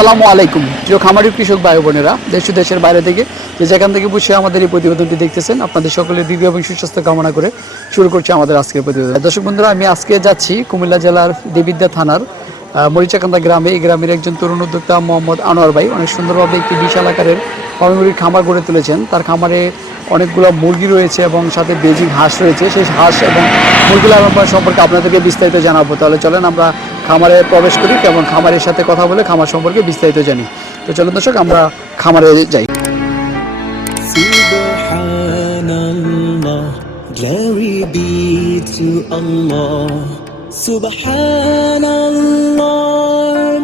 আসসালামু আলাইকুম। প্রিয় খামারি কৃষক ভাই বোনেরা, দেশ দেশের বাইরে থেকে যে যেখান থেকে বসে আমাদের এই প্রতিবেদনটি দেখতেছেন, আপনাদের সকলের দীর্ঘ এবং সুস্বাস্থ্য কামনা করে শুরু করছি আমাদের আজকের প্রতিবেদন। দর্শক বন্ধুরা, আমি আজকে যাচ্ছি কুমিল্লা জেলার দেবিদ্যা থানার মরিচাকান্দা গ্রামে এই গ্রামের একজন তরুণ উদ্যোক্তা মোহাম্মদ আনোয়ার ভাই অনেক সুন্দরভাবে একটি বিশাল আকারের মুরগির খামার গড়ে তুলেছেন। তার খামারে অনেকগুলো মুরগি রয়েছে এবং সাথে বেজিং হাঁস রয়েছে। সেই হাঁস এবং মুরগি লালন সম্পর্কে আপনাদেরকে বিস্তারিত জানাব। তাহলে চলেন আমরা খামারে প্রবেশ করি এবং খামারের সাথে কথা বলে খামার সম্পর্কে বিস্তারিত জানি। তো চলুন দর্শক আমরা খামারে যাই। glory be to Allah. Subhanallah,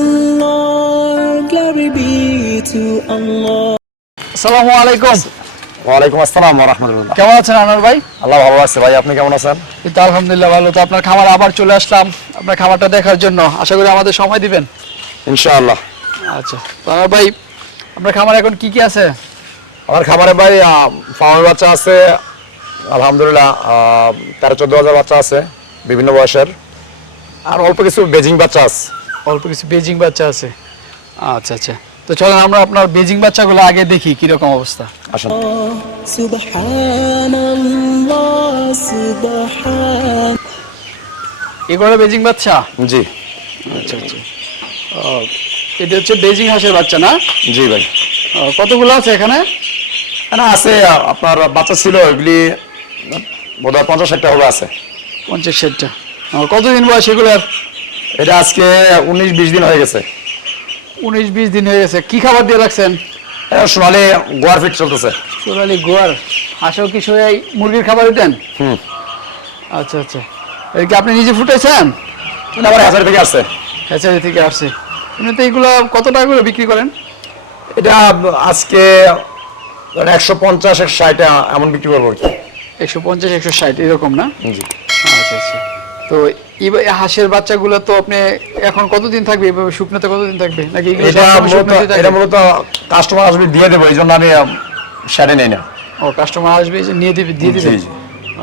Subhanallah, glory be to Allah. আসসালামু আলাইকুম ওয়ালাইকুম আসসালাম রহমতুল্লাহ কেমন আছেন আনোয়ার ভাই? আল্লাহ ভালো আছে ভাই আপনি কেমন আছেন? এই তো আলহামদুলিল্লাহ ভালো। তো আপনার খামার আবার চলে আসলাম আপনার খামারটা দেখার জন্য। আশা করি আমাদের সময় দিবেন। ইনশাআল্লাহ। আচ্ছা। আনোয়ার ভাই আপনার খামার এখন কি কি আছে? আমার খামারে ভাই ফার্মের বাচ্চা আছে আলহামদুলিল্লাহ আহ, তেরো চোদ্দ হাজার বাচ্চা আছে বিভিন্ন বয়সের। আর অল্প কিছু বেজিং বাচ্চা আছে। অল্প কিছু বেজিং বাচ্চা আছে। আচ্ছা আচ্ছা। তো চলেন আমরা আপনার বেজিং বাচ্চাগুলো আগে দেখি কীরকম অবস্থা। আসেন। এগুলো বেজিং বাচ্চা? জি। আচ্ছা আচ্ছা। এটা হচ্ছে বেজিং হাঁসের বাচ্চা না? জি ভাই। কতগুলো আছে এখানে? না আছে আপনার বাচ্চা ছিল এগুলি বোধ হয় পঞ্চাশ ষাটটা হবে আছে। পঞ্চাশ ষাটটা। কতদিন বয়স এগুলোর এটা আজকে উনিশ বিশ দিন হয়ে গেছে। উনিশ বিশ দিন হয়ে গেছে। কি খাবার দিয়ে রাখছেন? সোনালি গোয়ার ফিট চলতেছে। সোনালি গোয়ার। হাঁসেও কি সবাই মুরগির খাবার দিতেন? হুম। আচ্ছা আচ্ছা। এই কি আপনি নিজে ফুটেছেন? আমার হাজার থেকে আসছে। হ্যাচারি থেকে আসছে। এমনিতে এইগুলো কত টাকা করে বিক্রি করেন? এটা আজকে একশো পঞ্চাশ একশো ষাট এমন বিক্রি করব একশো পঞ্চাশ একশো ষাট এরকম না? জি। আচ্ছা আচ্ছা। তো এবার হাঁসের বাচ্চাগুলো তো আপনি এখন কতদিন থাকবে? এভাবে শুকনোতে কতদিন থাকবে? নাকি এটা মূলত কাস্টমার আসবে দিয়ে দেবো এই জন্য আমি সারে নেই না। ও কাস্টমার আসবে যে নিয়ে দিবে দিয়ে দিবে? জি, জি।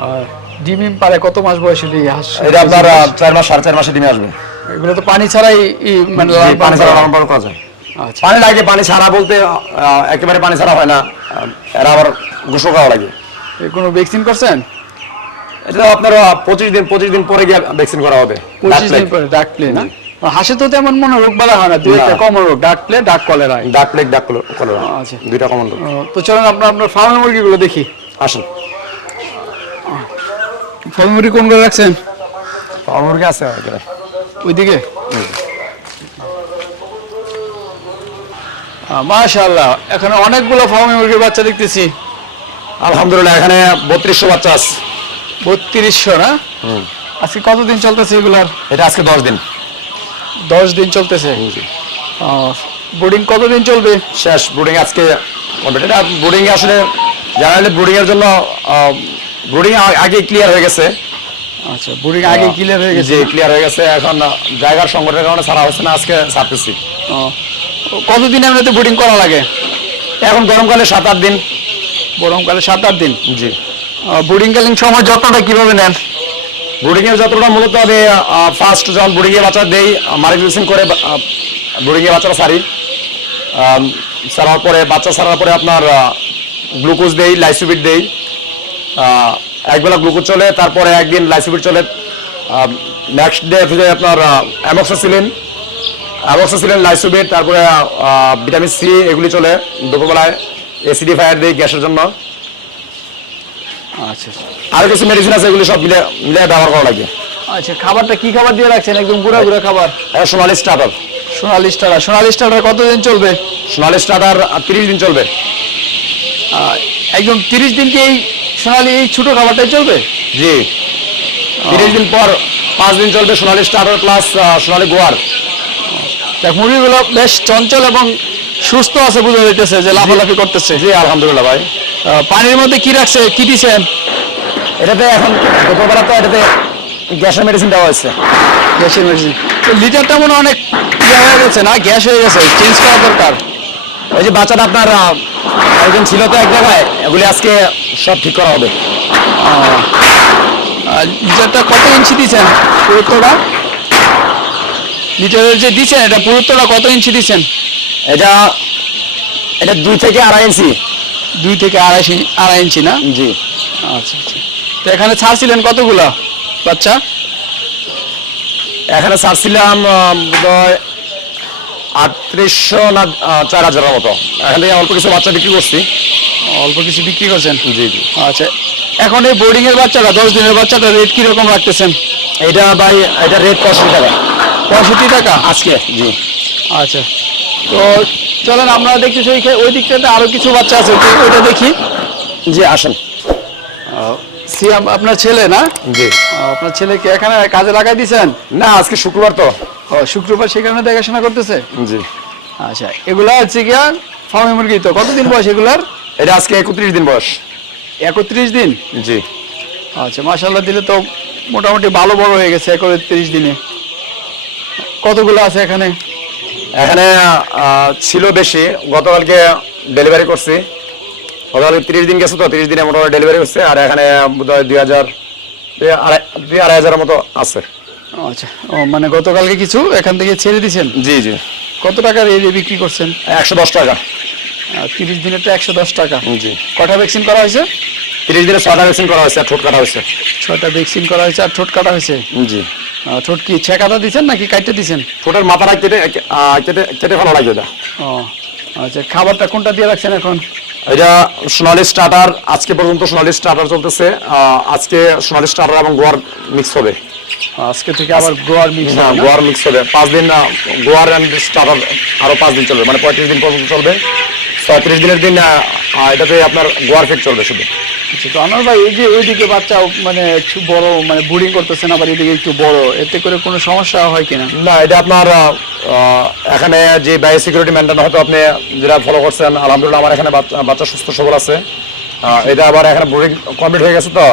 আর ডিম ইম পারে কত মাস বয়স এই হাঁস? এটা আপনার চার মাস সাড়ে চার মাসে ডিমে আসবে। এগুলো তো পানি ছাড়াই মানে পানি ছাড়া লালন পালন করা যায়। আচ্ছা। পানি লাগে পানি ছাড়া বলতে একেবারে পানি ছাড়া হয় না। এরা আবার গোসল খাওয়া লাগে। কোনো ভ্যাকসিন করছেন? এটা আপনার পঁচিশ দিন পঁচিশ দিন পরে গিয়ে ভ্যাকসিন করা হবে। পঁচিশ দিন পরে ডাক প্লে না? হাসে তো তেমন মনে রোগ বালা হয় না দুই একটা না। কমন রোগ ডাক প্লে ডাক কলেরা ডাক প্লেগ ডাক কলেরা আচ্ছা। দুইটা কমন রোগ। তো চলেন আপনার আপনার ফার্মের মুরগিগুলো দেখি। আসেন। ফার্মের মুরগি রাখছেন? মুরগি আছে ওইদিকে। মাশাআল্লাহ এখানে অনেকগুলো ফার্মের মুরগির বাচ্চা দেখতেছি। আলহামদুলিল্লাহ এখানে বত্রিশশো বাচ্চা আছে। বত্রিশশো না? আজকে কতদিন চলতেছে এগুলার? এটা আজকে দশ দিন। দশ দিন চলতেছে? বোর্ডিং কতদিন চলবে? শেষ ব্রুডিং আজকে। এটা ব্রুডিং আসলে জানালে ব্রুডিং এর জন্য ব্রুডিং আগে ক্লিয়ার হয়ে গেছে। আচ্ছা বোর্ডিং আগে ক্লিয়ার হয়ে গেছে? ক্লিয়ার হয়ে গেছে। এখন জায়গার সংকটের কারণে ছাড়া হচ্ছে না আজকে ছাড়তেছি। কতদিন এমনিতে বোর্ডিং করা লাগে? এখন গরমকালে সাত আট দিন। গরমকালে সাত আট দিন? জি। বোর্ডিংকালীন সময় যত্নটা কীভাবে নেন? ব্রুডিং এর যতটা মূলত আমি ফার্স্ট যখন ব্রুডিং এ বাচ্চা দেই মারিকুলেশন করে ব্রুডিং এ বাচ্চাটা সারি সারার পরে, বাচ্চা সারার পরে আপনার গ্লুকোজ দেই লাইসোবিট দেই একবেলা গ্লুকোজ চলে, তারপরে একদিন লাইসোবিট চলে নেক্সট ডে ফিরে আপনার অ্যামক্সোসিলিন অ্যামক্সোসিলিন লাইসোবিট তারপরে ভিটামিন সি এগুলি চলে, দুপুরবেলায় এসিডিফায়ার দিই গ্যাসের জন্য। আচ্ছা আরও কিছু মেডিসিন আছে এগুলি সব মিলে মিলে ব্যবহার করা লাগে। আচ্ছা খাবারটা কি খাবার দিয়ে রাখছেন? একদম গুঁড়া গুঁড়া খাবার? সোনালি স্টার্টার সোনালি স্টার সোনালি স্টারটা কতদিন চলবে? সোনালি স্টার্টার তিরিশ দিন চলবে। একদম তিরিশ দিন কি এই সোনালি এই ছোট খাবারটাই চলবে? জি। তিরিশ দিন পর পাঁচ দিন চলবে সোনালি স্টার্টার প্লাস সোনালি গোয়ার। দেখ মুরগিগুলো বেশ চঞ্চল এবং সুস্থ আছে বোঝা যাইতেছে যে লাফালাফি করতেছে। জি আলহামদুলিল্লাহ ভাই। পানির মধ্যে কি রাখছে? কি দিছেন এটাতে এখন দুপুরবেলা তো এটাতে গ্যাসের মেডিসিন দেওয়া হয়েছে। গ্যাসের মেডিসিন লিটারটা মনে অনেক ইয়ে হয়ে গেছে না? গ্যাস হয়ে গেছে চেঞ্জ করা দরকার। ওই যে বাচ্চাটা আপনার একজন ছিল তো এক জায়গায় এগুলি আজকে সব ঠিক করা হবে। লিটারটা কত ইঞ্চি দিছেন? পুরুত্বটা লিটারের যে দিছেন এটা পুরুত্বটা কত ইঞ্চি দিছেন? এটা এটা দুই থেকে আড়াই ইঞ্চি। দুই থেকে আড়াই আড়াই ইঞ্চি না? জি। আচ্ছা আচ্ছা। তো এখানে ছাড়ছিলেন কতগুলা বাচ্চা? এখানে ছাড়ছিলাম বোধহয় আটত্রিশশো না চার হাজারের মতো। এখান থেকে অল্প কিছু বাচ্চা বিক্রি করছি। অল্প কিছু বিক্রি করছেন? জি জি। আচ্ছা। এখন এই বোর্ডিং এর বাচ্চাটা দশ দিনের বাচ্চাটা রেট কীরকম রাখতেছেন? এটা ভাই এটা রেট পঁয়ষট্টি টাকা। পঁয়ষট্টি টাকা? আজকে জি। আচ্ছা। তো চলেন আমরা দেখতেছি ওই ওই দিকটাতে আরও কিছু বাচ্চা আছে ওইটা দেখি। জি আসেন। সিয়াম আপনার ছেলে না? জি। আপনার ছেলেকে এখানে কাজে লাগাই দিয়েছেন না আজকে শুক্রবার তো। শুক্রবার সেই কারণে দেখাশোনা করতেছে? জি। আচ্ছা এগুলা হচ্ছে গিয়া ফার্মি মুরগি তো। কতদিন বয়স এগুলার? এটা আজকে একত্রিশ দিন বয়স। একত্রিশ দিন? জি। আচ্ছা মাসাল্লাহ দিলে তো মোটামুটি ভালো বড় হয়ে গেছে একত্রিশ দিনে। কতগুলো আছে এখানে? এখানে ছিল বেশি। গতকালকে ডেলিভারি করছি। গতকালকে তিরিশ দিন গেছে তো তিরিশ দিনে মোটামুটি ডেলিভারি করছে আর এখানে বোধহয় দুই হাজার দুই আড়াই হাজারের মতো আছে। আচ্ছা। ও মানে গতকালকে কিছু এখান থেকে ছেড়ে দিছেন জি জি। কত টাকার এই বিক্রি করছেন? একশো দশ টাকা। তিরিশ দিনেরটা একশো দশ টাকা। জি। কটা ভ্যাকসিন করা হয়েছে? তিরিশ দিনে ছটা ভ্যাকসিন করা হয়েছে আর ঠোঁট কাটা হয়েছে। ছটা ভ্যাকসিন করা হয়েছে আর ঠোঁট কাটা হয়েছে? জি। ঠোঁট কি ছেকাটা দিছেন নাকি কাটতে দিছেন? ঠোঁটের মাথাটা কেটে কেটে কেটে ফেলা লাগে এটা। ও আচ্ছা খাবারটা কোনটা দিয়ে রাখছেন এখন? এটা সোনালি স্টার্টার আজকে পর্যন্ত সোনালি স্টার্টার চলতেছে আজকে সোনালি স্টার্টার এবং গোয়ার মিক্স হবে। আজকে থেকে আবার গোয়ার মিক্স হ্যাঁ গোয়ার মিক্স হবে। পাঁচ দিন গোয়ার অ্যান্ড স্টার্টার আরও পাঁচ দিন চলবে মানে পঁয়ত্রিশ দিন পর্যন্ত চলবে। ছয়ত্রিশ দিনের দিন এটাতে আপনার গোয়ার ফিট চলবে শুধু। আচ্ছা, তো আনোয়ার ভাই এই যে ওইদিকে বাচ্চা মানে একটু বড় মানে বুডিং করতেছেন আবার এদিকে একটু বড় এতে করে কোনো সমস্যা হয় কিনা? না এটা আপনার এখানে যে বায়ো সিকিউরিটি মেনটেন হয়তো আপনি যেটা ফলো করছেন আলহামদুলিল্লাহ আমার এখানে বাচ্চা- সুস্থ সবল আছে। এটা আবার এখানে ব্রিডিং কমপ্লিট হয়ে গেছে তো।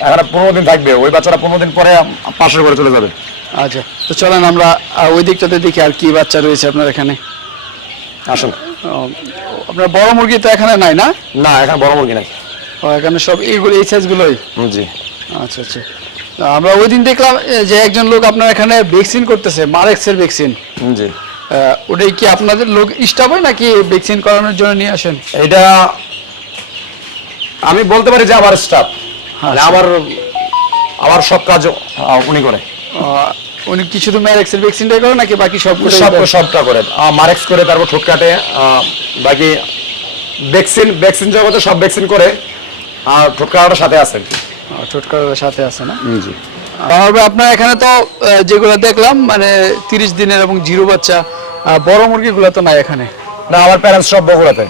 এখানে পনেরো দিন থাকবে ওই বাচ্চাটা পনেরো দিন পরে পাশের করে চলে যাবে। আচ্ছা তো চলেন আমরা ওই দিকটাতে দেখি আর কি বাচ্চা রয়েছে আপনার এখানে। আসুন। আপনার বড় মুরগি তো এখানে নাই না? না এখানে বড় মুরগি নাই। ও, এখানে সব এইগুলো এই সাইজগুলোই জি। আচ্ছা আচ্ছা। আমরা ওই দিন দেখলাম যে একজন লোক আপনার এখানে ভ্যাকসিন করতেছে মারেক্সের ভ্যাকসিন জি। ওটাই কি আপনাদের লোক স্টাফ হয় নাকি ভ্যাকসিন করানোর জন্য নিয়ে আসেন? এটা আমি বলতে পারি যে আমার স্টাফ মানে আমার আমার সব কাজ উনি করে। উনি কি শুধু ম্যারেক্সের ভ্যাকসিনটাই করে নাকি বাকি সব সব সবটা করে। মারেক্স করে তারপর ঠোঁট কাটে বাকি ভ্যাকসিন ভ্যাকসিন জগতে সব ভ্যাকসিন করে আর ঠোঁট কাটার সাথে আছে। ছোটকার সাথে আছে না? জি। তবে আপনার এখানে তো যেগুলো দেখলাম মানে তিরিশ দিনের এবং জিরো বাচ্চা বড় মুরগিগুলো তো নাই এখানে। না আমার প্যারেন্টস সব বগুড়াতে।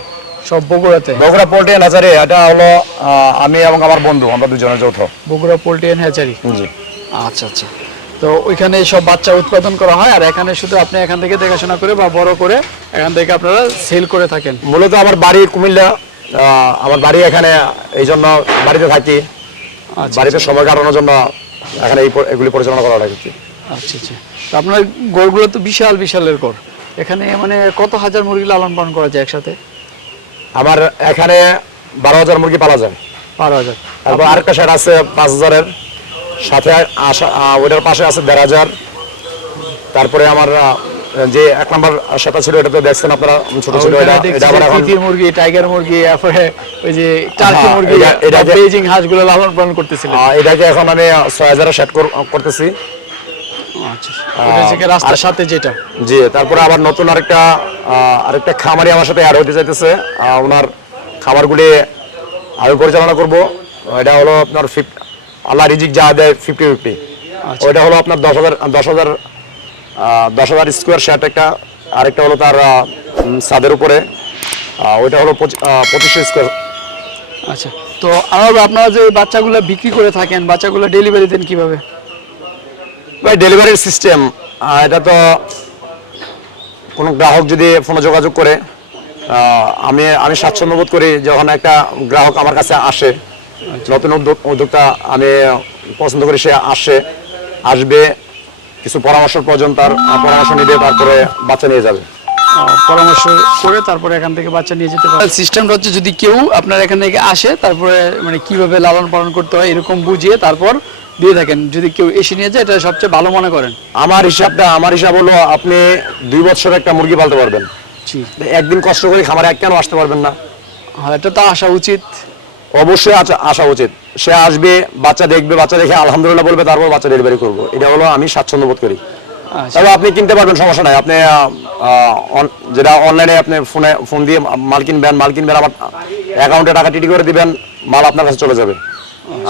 সব বগুড়াতে? বগুড়া পোল্ট্রি নাচারে এটা হলো আমি এবং আমার বন্ধু আমরা দুজনের যৌথ। বগুড়া পোল্ট্রি হ্যাচারি জি। আচ্ছা আচ্ছা। তো ওইখানে সব বাচ্চা উৎপাদন করা হয় আর এখানে শুধু আপনি এখান থেকে দেখাশোনা করে বা বড় করে এখান থেকে আপনারা সেল করে থাকেন। মূলত আমার বাড়ি কুমিল্লা আমার বাড়ি এখানে এই জন্য বাড়িতে থাকি। আচ্ছা বাড়িতে সময় কাটানোর জন্য এখানে এগুলি পরিচালনা করা লাগে আচ্ছা আচ্ছা। তো আপনার গড়গুলো তো বিশাল বিশালের গড় এখানে মানে কত হাজার মুরগি লালন পালন করা যায় একসাথে? আমার এখানে বারো হাজার মুরগি পালা যায়। বারো হাজার। তারপর আরেকটা সেট আছে পাঁচ হাজারের। সাথে আসা ওইটার পাশে আছে দেড় হাজার তারপরে আমার যে এক নম্বর সেটা ছিল এটা তো দেখছেন আপনারা ছোট ছিল এটা এটা আবার এখন মুরগি টাইগার মুরগি তারপরে ওই যে টার্কি হ্যাঁ, মুরগি এটা- বেজিং হাঁসগুলো লালন পালন করতেছিলেন। আহ, এটাকে এখন আমি ছয় হাজার সেট করতেছি। আচ্ছা। রাস্তার সাথে যেটা? জি তারপরে আবার নতুন আরেকটা আরেকটা খামারি আমার সাথে অ্যাড হতে চাইতেছে। ওনার খামারগুলি আমি পরিচালনা করব। এটা হলো আপনার ফিফ আল্লাহ রিজিক যা দেয় ফিফটি ফিফটি আচ্ছা। ওইটা হলো আপনার দশ হাজার দশ হাজার দশ হাজার স্কোয়ার শার্ট একটা। আরেকটা হলো তার ছাদের উপরে। ওইটা হলো পঁচি- পঁচিশশো স্কোয়ার আচ্ছা তো আর আপনারা যে বাচ্চাগুলো বিক্রি করে থাকেন বাচ্চাগুলো ডেলিভারি দেন কীভাবে? ভাই ডেলিভারির সিস্টেম এটা তো কোনো গ্রাহক যদি ফোনে যোগাযোগ করে আমি আমি স্বাচ্ছন্দ্য বোধ করি যখন একটা গ্রাহক আমার কাছে আসে। নতুন উদ্যোক্তা আমি পছন্দ করি সে আসে আসবে কিছু পরামর্শের প্রয়োজন তার পরামর্শ নিবে তারপরে বাচ্চা নিয়ে যাবে। পরামর্শ করে তারপরে এখান থেকে বাচ্চা নিয়ে যেতে পারে। সিস্টেমটা হচ্ছে যদি কেউ আপনার এখান থেকে আসে তারপরে মানে কীভাবে লালন পালন করতে হয় এরকম বুঝিয়ে তারপর দিয়ে থাকেন। যদি কেউ এসে নিয়ে যায় এটা সবচেয়ে ভালো মনে করেন। আমার হিসাবটা আমার হিসাব হলো আপনি দুই বছর একটা মুরগি পালতে পারবেন। একদিন কষ্ট করে খামারে এক কেন আসতে পারবেন না? হ্যাঁ এটা তো আসা উচিত। অবশ্যই আসা উচিত। সে আসবে বাচ্চা দেখবে বাচ্চা দেখে আলহামদুলিল্লাহ বলবে তারপর বাচ্চা ডেলিভারি করব। এটা হলো আমি স্বাচ্ছন্দ্য বোধ করি। আচ্ছা। তবে আপনি কিনতে পারবেন সমস্যা নাই। আপনি যেটা অনলাইনে আপনি ফোনে ফোন দিয়ে মাল কিনবেন মাল কিনবেন আমার অ্যাকাউন্টে টাকা টিটি করে দিবেন মাল আপনার কাছে চলে যাবে।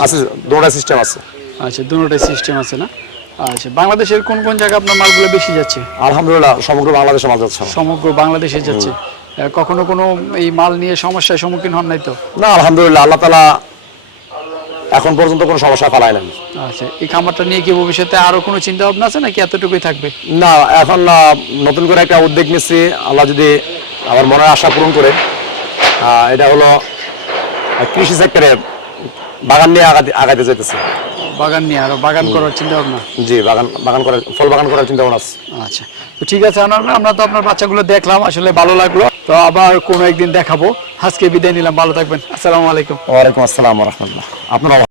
আছে দুটা সিস্টেম আছে। আচ্ছা দুটোটাই সিস্টেম আছে না? আচ্ছা বাংলাদেশের কোন কোন জায়গায় আপনার মালগুলো বেশি যাচ্ছে? আলহামদুলিল্লাহ সমগ্র বাংলাদেশে মাল যাচ্ছে। সমগ্র বাংলাদেশে যাচ্ছে। কখনো কোনো এই মাল নিয়ে সমস্যার সম্মুখীন হন নাই তো? না আলহামদুলিল্লাহ আল্লাহ তালা এখন পর্যন্ত কোনো সমস্যা ফেলায় নাই। আচ্ছা এই খামারটা নিয়ে কি ভবিষ্যতে আরও কোনো চিন্তা ভাবনা আছে নাকি এতটুকুই থাকবে? না এখন নতুন করে একটা উদ্যোগ নিচ্ছি। আল্লাহ যদি আমার মনের আশা পূরণ করে এটা হলো কৃষি সেক্টরে বাগান নিয়ে আগাতে আগাতে যেতেছে বাগান নিয়ে আরও বাগান করার চিন্তা ভাবনা জি বাগান বাগান করার ফল বাগান করার চিন্তা ভাবনা আছে। আচ্ছা। তো ঠিক আছে আমরা আমরা তো আপনার বাচ্চাগুলো দেখলাম আসলে ভালো লাগল। তো আবার কোনো একদিন দেখাবো। আজকে বিদায় নিলাম ভালো থাকবেন। আসসালামু আলাইকুম। ওয়ালাইকুম আসসালাম রহমতুল্লাহ। আপনারা